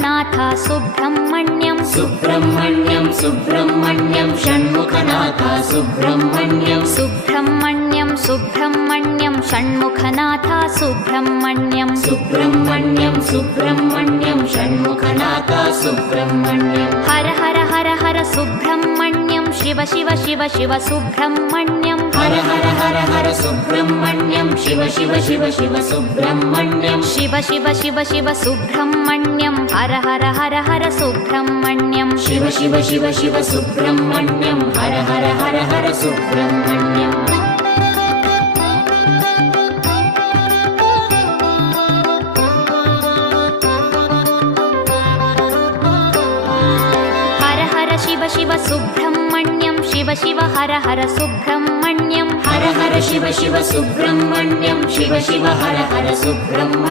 Shanmukhanath Subrahmanyam Subrahmanyam Subrahmanyam Shanmukhanath Subrahmanyam Subrahmanyam Subrahmanyam Shanmukhanath Subrahmanyam Subrahmanyam Subrahmanyam Shanmukhanath Subrahmanyam Har Har Har Har Subrahmanyam Shiva Shiva Shiva Shiva Subrahmanyam Har Har Har Har Subrahmanyam Shiva Shiva Shiva Shiva Subrahmanyam Shiva Shiva Shiva Shiva Subrahmanyam Har Har Har Har Subrahmanyam Shiva Shiva Shiva Shiva Subrahmanyam Har Har Har Har Subrahmanyam Har Har Shiva Shiva Subrahmanyam Shiva Shiva Har Har Subrahmanyam Har Har Shiva Shiva Subrahmanyam Shiva Shiva Har Har Subrahmanyam